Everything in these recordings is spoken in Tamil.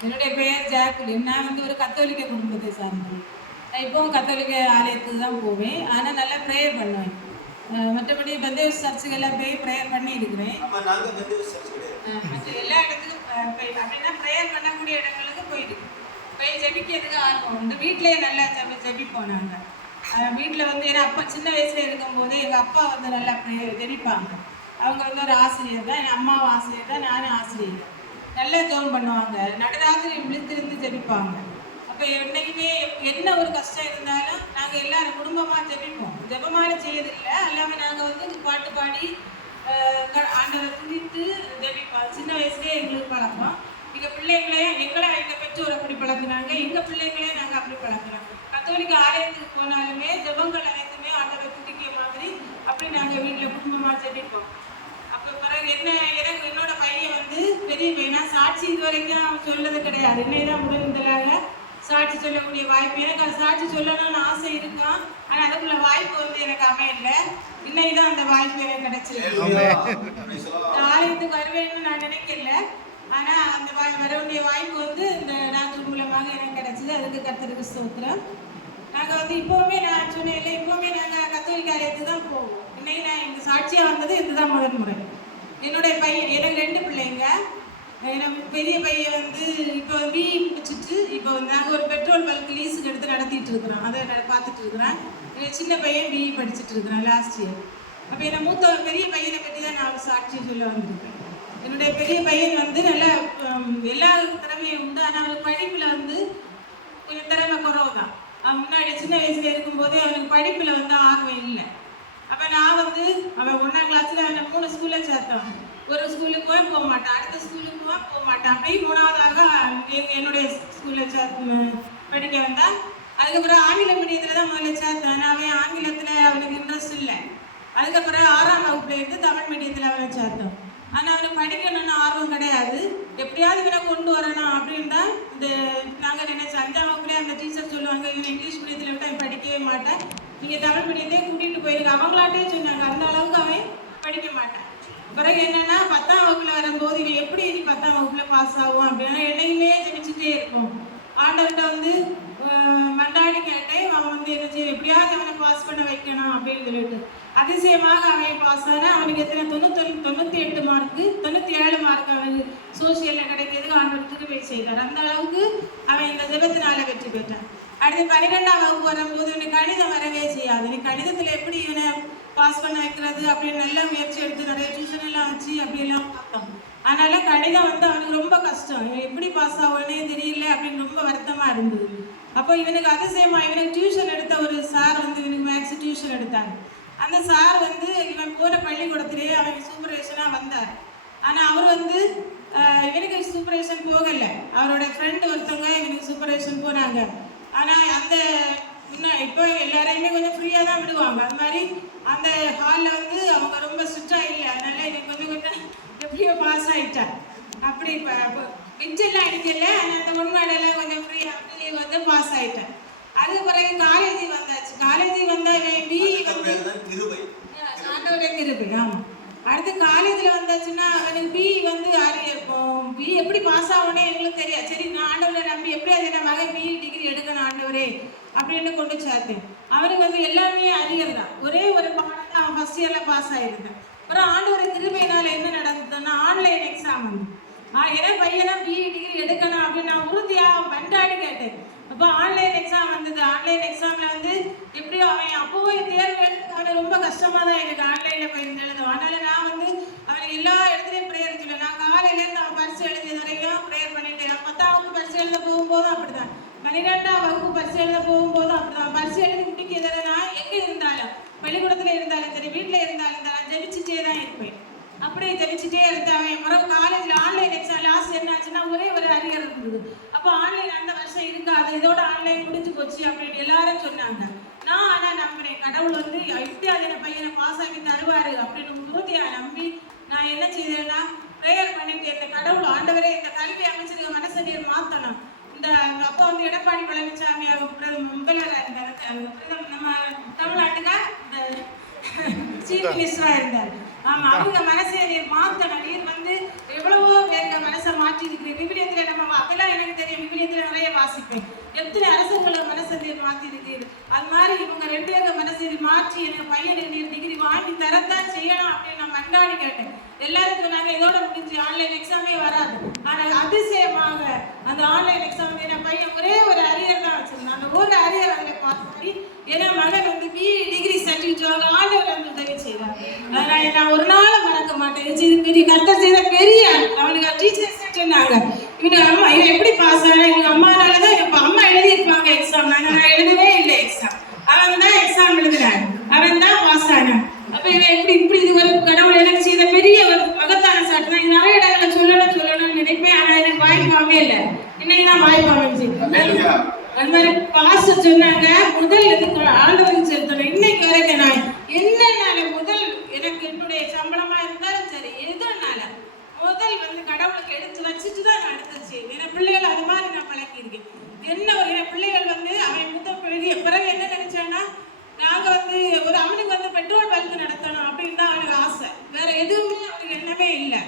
என்னுடைய பெயர் ஜாக்குலின் நான் வந்து ஒரு கத்தோலிக்க குடும்பத்தை சார்ந்தேன் நான் இப்போவும் கத்தோலிக்க ஆலயத்துக்கு தான் போவேன். ஆனால் நல்லா ப்ரேயர் பண்ணுவேன். மற்றபடி பெந்தேஸ் சர்ச்சுக்கெல்லாம் போய் ப்ரேயர் அஹ் மற்ற எல்லா இடத்துக்கும் அப்படின்னா ப்ரேயர் பண்ணக்கூடிய இடங்களுக்கு போயிட்டு போய் ஜெபிக்கிறதுக்கு ஆர்வம் உண்டு வீட்டிலேயே நல்லா ஜெபி ஜெபிப்போம் நாங்கள் வீட்டில் வந்து ஏன்னா அப்பா சின்ன வயசுல இருக்கும்போது எங்கள் அப்பா வந்து நல்லா ப்ரேயர் ஜெபிப்பாங்க. அவங்க வந்து ஒரு ஆசிரியர் தான். என் அம்மாவும் ஆசிரியர் தான். நானும் ஆசிரியர். நல்லா ஜெபம் பண்ணுவாங்க. நடுராத்திரி விழுத்திருந்து ஜெபிப்பாங்க. அப்போ என்னைக்குமே என்ன ஒரு கஷ்டம் இருந்தாலும் நாங்கள் எல்லாரும் குடும்பமாக ஜெபிப்போம். ஜெபமான செய்யறதில்லை. எல்லாமே நாங்கள் வந்து பாட்டு பாடி க- ஆண்டவரை துணித்து ஜெபிப்போம். சின்ன வயசுலேயே எங்களுக்கு பழக்கம். எங்கள் பிள்ளைங்களையும் எங்களை எங்கள் பெற்றோர் அப்படி பழகுனாங்க. எங்கள் பிள்ளைங்களையும் நாங்கள் அப்படி பழக்கிறோம் கத்தோலிக்க ஆலயத்துக்கு போனாலுமே ஜெபங்கள் அனைத்துமே ஆண்டவரை துதிக்க மாதிரி அப்படி நாங்கள் ஜெபிப்போம் அப்போ பிறகு என்ன எனக்கு என்னோட பையன் வந்து பெரிய பையனா? சாட்சி இது வரைக்கும் அவன் சொல்லது கிடையாது. என்னை தான் முதலாக சாட்சி சொல்லக்கூடிய வாய்ப்பு. எனக்கு அது சாட்சி சொல்லணும்னு ஆசை இருக்கும் ஆனால் அதுக்குள்ள வாய்ப்பு வந்து எனக்கு அமையல. இன்னைக்கு தான் அந்த வாய்ப்பு எனக்கு கிடைச்சிருக்கு ஆலயத்துக்கு வருவேன்னு நான் நினைக்கல. ஆனால் அந்த வா- வர வேண்டிய வாய்ப்பு வந்து இந்த டாக்டர் மூலமாக எனக்கு கிடைச்சது. அதுக்கு கர்த்தருக்கு ஸ்தோத்திரம். நாங்கள் வந்து இப்போவுமே நான் சொன்னேன் இல்லை இப்போவுமே நாங்கள் கத்தோலிக்க ஆலயத்துக்கு தான் போவோம் இன்னைக்கு நான் இந்த சாட்சியாக வந்தது இதுதான் முதல் முறை. என்னுடைய பையன் எனக்கு ரெண்டு பிள்ளைங்க. எனக்கு பெரிய பையன் வந்து இப்போ பிஇ முடிச்சிட்டு இப்போ நாங்கள் ஒரு பெட்ரோல் பல்க் லீஸுக்கு எடுத்து நடத்திட்டு இருக்கிறோம். அதை பார்த்துட்டு இருக்கிறேன். எனக்கு சின்ன பையன் பிஇ படிச்சுட்டு இருக்கிறேன் லாஸ்ட் இயர் அப்போ என்னை மூத்த பெரிய பையனை பற்றி தான் நான் சாட்சி சொல்ல வந்திருக்கேன். என்னுடைய பெரிய பையன் வந்து நல்லா எல்லா திறமையும் உண்டு. ஆனால் அவனுக்கு படிப்பில் வந்து கொஞ்சம் திறமை குறவு தான் அவன் முன்னாடி சின்ன வயசில் இருக்கும்போதே அவனுக்கு படிப்பில் வந்து ஆர்வம் இல்லை. அப்போ நான் வந்து அவன் ஒன்றாம் கிளாஸில் அவனை மூணு ஸ்கூலில் சேர்த்தான். ஒரு ஸ்கூலுக்கு போய் போக மாட்டான். அடுத்த ஸ்கூலுக்கு போய் போக மாட்டான். அப்படியே மூணாவதாக என்னுடைய ஸ்கூலில் சேர்த்து படிக்க வந்தான். அதுக்கப்புறம் ஆங்கில மீடியத்தில் தான் முதல்ல சேர்த்தேன். அவன் ஆங்கிலத்தில் அவனுக்கு இன்ட்ரெஸ்ட் இல்லை. அதுக்கப்புறம் ஆறாம் வகுப்புலேருந்து தமிழ் மீடியத்தில் அவனை சேர்த்தோம் ஆனால் அவனுக்கு படிக்கணும்னு ஆர்வம் கிடையாது. எப்படியாவது இவனை கொண்டு வரணும் அப்படின்னு தான் இந்த நாங்கள் நினைச்சோம். அஞ்சாம் வகுப்புலேயே அந்த டீச்சர் சொல்லுவாங்க இவன் இங்கிலீஷ் மீடியத்தில் விட்டு அவன் படிக்கவே மாட்டேன். நீங்கள் தமிழ் மீடியத்தையே கூட்டிகிட்டு போயிருங்க அவங்களாட்டே சொன்னாங்க. அந்த அளவுக்கு அவன் படிக்க மாட்டான். பிறகு என்னென்னா பத்தாம் வகுப்பில் வரும்போது இவன் எப்படி இனி பத்தாம் வகுப்பில் பாஸ் ஆகும் அப்படின்னா என்னையுமே ஜெபிச்சுட்டே இருக்கும் ஆண்டவர்கிட்ட வந்து மண்டாடி கேட்டேன். அவன் வந்து என்ன செய்ய எப்படியாவது அவனை பாஸ் பண்ண வைக்கணும் அப்படின்னு சொல்லிட்டு. அதிசயமாக அவன் பாஸ் ஆனா அவனுக்கு எத்தனை? தொண்ணூத்தொன்று தொண்ணூற்றி எட்டு மார்க்கு தொண்ணூற்றி ஏழு மார்க் அவனுக்கு சோசியலில் கிடைக்கிறதுக்கு ஆண்டவர் போய் செய்தார் அந்த அளவுக்கு அவன் இந்த ஜெபத்தினால வெற்றி பெற்றான். அடுத்து பன்னிரெண்டாம் வகுப்பு வரும்போது இவனுக்கு கணிதம் வரவே செய்யாது. நீ கணிதத்தில் எப்படி இவனை பாஸ் பண்ண வைக்கிறது அப்படின்னு நல்லா முயற்சி எடுத்து நிறைய டியூஷன் எல்லாம் வச்சு அப்படியெல்லாம் பார்த்தோம் அதனால கணிதம் வந்து அவனுக்கு ரொம்ப கஷ்டம். இவன் எப்படி பாஸ் ஆகும்னே தெரியல அப்படின்னு ரொம்ப வருத்தமாக இருந்தது. அப்போ இவனுக்கு அதிசயமா இவனுக்கு டியூஷன் எடுத்த ஒரு சார் வந்து இவனுக்கு மேக்ஸ் டியூஷன் எடுத்தாங்க. அந்த சார் வந்து இவன் போகிற பள்ளிக்கூடத்திலேயே அவன் சூப்பர்வேஷனாக வந்தார். ஆனால் அவர் வந்து இவனுக்கு சூப்பர்வேஷன் போகலை. அவரோட ஃப்ரெண்டு ஒருத்தவங்க இவனுக்கு சூப்பர்வேஷன் போனாங்க. ஆனால் அந்த இன்னும் இப்போ எல்லாரையுமே கொஞ்சம் ஃப்ரீயாக தான் விடுவாங்க. அது மாதிரி அந்த ஹாலில் வந்து அவங்க ரொம்ப ஸ்ட்ரிக்டாக இல்லை அதனால எனக்கு கொஞ்சம் கொஞ்சம் எப்படியோ பாஸ் ஆகிட்டேன் அப்படி இப்போ மிச்செல்லாம் அடிக்கல. ஆனால் அந்த முன்மாடெல்லாம் கொஞ்சம் ஃப்ரீயாக அப்படி வந்து பாஸ் ஆகிட்டேன் அதுக்கு பிறகு காலேஜ் வந்தாச்சு காலேஜ் வந்தா பி வந்து அதுதான் கிருபை ஆண்டவரே கிருபை ஆமா அடுத்து காலேஜில் வந்தாச்சுன்னா அவனுக்கு பிஇ வந்து அரியர் பிஇ பி எப்படி பாஸ் ஆகணும்னே எங்களுக்கு தெரியாது. சரி நான் ஆண்டவரை நம்பி எப்படி அது என் மகன் பிஇ டிகிரி எடுக்கணும் ஆண்டவரே? அப்படின்னு கொண்டு சேர்த்தேன் அவனுக்கு வந்து எல்லாமே அரியர் தான். ஒரே ஒரு பாடம் தான் அவன் ஃபர்ஸ்ட் இயரில் பாஸ் ஆகியிருந்தேன் அப்புறம் ஆண்டவர் கிருபையினால என்ன நடந்ததுன்னா ஆன்லைன் எக்ஸாம் வந்து. என் பையனா பிஇ டிகிரி எடுக்கணும் அப்படின்னு நான் உறுதியாக பண்டாடி கேட்டேன். அப்போ ஆன்லைன் எக்ஸாம் வந்தது. ஆன்லைன் எக்ஸாமில் வந்து எப்படியோ அவன் அப்போவே தேர்வு எழுதுறது ரொம்ப கஷ்டமாக தான் எனக்கு ஆன்லைனில் போய் இருந்து எழுதும் நான் வந்து அவன் எல்லா இடத்துலையும் ப்ரேயர் சொல்லுவேன் நான் காலையிலேருந்து அவன் பரிசு எழுதியது ப்ரேயர் பண்ணிட்டேன். பத்தாம் வகுப்பு பரிசு எழுத போகும்போதும் அப்படிதான். பன்னிரெண்டாம் வகுப்பு பரிசு எழுத போகும்போதும் அப்படிதான். பரிசு எழுதி முடிக்கிறத நான் எங்கே இருந்தாலும் பள்ளிக்கூடத்தில் இருந்தாலும் சரி வீட்டில் இருந்தாலும் இருந்தாலும் ஜெபிச்சுட்டே தான் இருப்பேன். அப்படியே ஜெபிச்சுட்டே இருந்தாவே பிறகு காலேஜில் ஆன்லைன் எக்ஸாம் லாஸ்ட் என்னாச்சுன்னா ஒரே ஒரு அரியர் இருந்தது. அப்போ ஆன்லைன் அந்த வருஷம் இருக்காது. இதோட ஆன்லைன் முடிஞ்சு போச்சு அப்படின்னு எல்லாரும் சொன்னாங்க. நான் ஆனால் நம்பினேன் கடவுள் வந்து எப்படியாவது என் பையனை பாஸ் ஆக்கி தருவாரு அப்படின்னு உறுதியாக நம்பி நான் என்ன செய்தேன்னா ப்ரேயர் பண்ணிட்டு இந்த கடவுள் ஆண்டவரே இந்த கல்வி அமைச்சருக்கு மனசை நீர் மாற்றணும் இந்த எங்க அப்பா வந்து எடப்பாடி பழனிசாமி முதல்வராக இருந்தார் நம்ம தமிழ்நாட்டுக்கு இந்த சீஃப் மினிஸ்டரா இருந்தார். ஆமா அவங்க மனசை நீர் மாத்தணும். நீர் வந்து எவ்வளவோ பேருங்க மனசை மாற்றி இருக்கிறீர் விவிலியத்துல நம்ம அதெல்லாம் எனக்கு தெரியும். விவிலியத்துல நிறைய வாசிப்பேன். எத்தனை அரசுகள மனசை நீர் மாற்றி அது மாதிரி இவங்க ரெண்டு பேரும் மனசை மாற்றி எனக்கு பையனுக்கு நீர் டிகிரி வாங்கி தரத்தான் செய்யணும் அப்படின்னு நான் மண்டாடி கேட்டேன். எல்லாரும் சொன்னாங்க இதோட முடிஞ்சு ஆன்லைன் எக்ஸாமே வராது. ஆனால் அதிசயமாக அந்த ஆன்லைன் எக்ஸாம் என் பையன் ஒரே ஒரு அரியர் தான் வச்சிருந்தான். அந்த ஒரு அரியர் அதில் பாஸ் பண்ணி என் மகன் வந்து பிஇ டிகிரி சர்டிஃபிகேட் வாங்க ஆண்டவர் வந்து உதவி செய்வார். அதனால நான் ஒரு நாள் மறக்க மாட்டேன். இது பெரிய கர்த்தர் செய்த பெரிய அவனுக்கு டீச்சர்ஸ் சொன்னாங்க இவங்க அம்மா இவன் எப்படி பாஸ் ஆனா இவங்க அம்மானால தான் இப்ப அம்மா எழுதியிருப்பாங்க எக்ஸாம் நாங்க நான் எழுதவே இல்லை எக்ஸாம் அவன் தான் எக்ஸாம் எழுதினான் அவன் தான் பாஸ் ஆனான் அப்ப இவன் எப்படி இப்படி இது ஒரு கடவுள் எனக்கு செய்த பெரிய ஒரு மகத்தான சாட்டு தான் நிறைய இடங்களை சொல்லணும் சொல்லணும்னு நினைப்பேன் ஆனா எனக்கு வாய்ப்பாவே இல்லை இன்னைக்கு தான் வாய்ப்பு அமைஞ்சு அது மாதிரி பாச சொன்னாங்க. முதல் இதுக்கு ஆண்டவன் செலுத்தணும். இன்னைக்கு வரைக்கும் நான் என்னன்னால முதல் எனக்கு என்னுடைய சம்பளமா இருந்தாலும் சரி எதுனால? முதல் வந்து கடவுளுக்கு எடுத்து வச்சுட்டு தான் நான் அடுத்தது செய்வேன். என் பிள்ளைகள் அது மாதிரி நான் பழக்கியிருக்கேன். என்ன ஒரு என் பிள்ளைகள் வந்து அவன் முத்த பெரிய பிறகு என்ன நினைச்சான்னா நாங்க வந்து ஒரு அவனுக்கு வந்து பெட்ரோல் பல்க் நடத்தணும் அப்படின்னு தான் அவனுக்கு ஆசை. வேற எதுவுமே அவனுக்கு எண்ணமே இல்லை.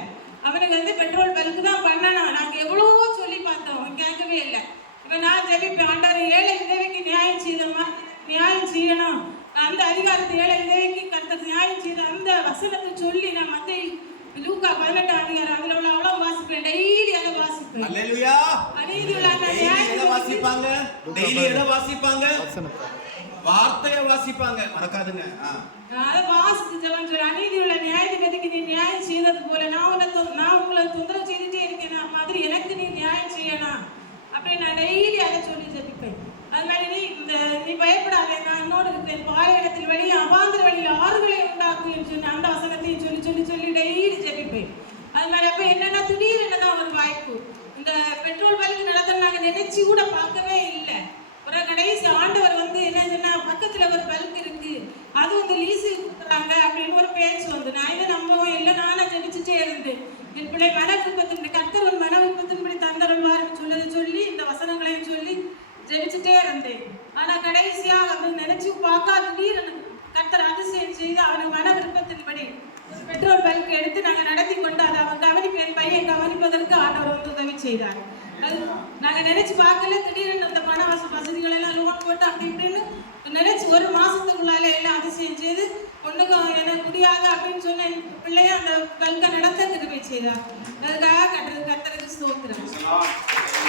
அவனுக்கு வந்து பெட்ரோல் பல்க் தான் பண்ணணும். நாங்க எவ்வளவோ சொல்லி பார்த்தோம். கேட்கவே இல்லை. இப்ப நான் ஜெபிப்பேன் ஆண்டவர் ஏழை விதவைக்கு நியாயம் செய்தமா நியாயம் செய்யணும். நான் அந்த அதிகாரத்தை ஏழை விதவைக்கு கருத்து நியாயம் செய்த அந்த வசனத்தை சொல்லி நான் மத்த லூக்கா பதினெட்டாம் அதிகாரம் அதுல உள்ள அவ்வளவு வாசிப்பேன். டெய்லி அதை வாசிப்பேன். அல்லேலூயா. அநீதி உள்ள அந்த நியாயம் வாசிப்பாங்க? டெய்லி எதை வாசிப்பாங்க? வார்த்தைய வாசிப்பாங்க. மறக்காதுங்க. அதை வாசித்து ஜெபம் அநீதி உள்ள நியாயத்துக்கு நீ நியாயம் செய்தது போல நான் உன்னை தொ- நான் உங்களை தொந்தரவு செய்துட்டே இருக்கேன்? மாதிரி எனக்கு நீ நியாயம் செய்யணும். அப்படின்னு நான் டெய்லி அதை சொல்லி ஜெபிப்பேன். அது மாதிரி நீ இந்த நீ பயப்படாதே நான் என்னோடு இருக்கிறேன் பாலையிடத்தில் வழி அபாந்திர வழியில் ஆறுகளை உண்டாக்கும் என்று சொன்ன அந்த வசனத்தையும் சொல்லி சொல்லி சொல்லி டெய்லி ஜெபிப்பேன். அது மாதிரி அப்போ என்னென்னா திடீர்னு தான் ஒரு வாய்ப்பு. இந்த பெட்ரோல் பல்க் நடத்த நாங்கள் நினைச்சு கூட பார்க்கவே இல்லை. ஒரு கடைசி ஆண்டவர் வந்து என்ன சொன்னா பக்கத்தில் ஒரு பல்க் இருக்கு. அது வந்து லீஸு கொடுக்குறாங்க அப்படின்னு ஒரு பேச்சு வந்து நான் இதை நம்பவும் இல்லை. நானும் ஜெபிச்சுட்டே இருந்தேன். என் பிள்ளை மன விருப்பத்தின் கர்த்தர் ஒரு மன விருப்பத்தின்படி தந்தருள்வார்னு சொல்லதை சொல்லி இந்த வசனங்களையும் சொல்லி ஜெபிச்சுட்டே இருந்தேன் ஆனா கடைசியா வந்து நினைச்சு பார்க்காத நீர் கத்தர் அதிசயம் செய்து அவன் மன விருப்பத்தின்படி பெட்ரோல் பல்க் எடுத்து நாங்க நடத்தி கொண்டு அதை அவன் கவனிப்பு என் பையன் கவனிப்பதற்கு ஆண்டவர் வந்து உதவி செய்தார். அது நாங்க நினைச்சு பார்க்கல திடீர்னு இந்த பண வச வசதிகள் எல்லாம் லோன் போட்டு அப்படி இப்படின்னு நினைச்சு ஒரு மாசத்துக்குள்ளால எல்லாம் அதிசயம் செய்து ஒண்ணுக்கும் எனக்கு முடியாது அப்படின்னு சொன்ன என் பிள்ளைய அந்த பல்கை நடத்த திருப்பி செய்தார். அதுக்காக கட்டுறது கத்துறது சோத்துறேன்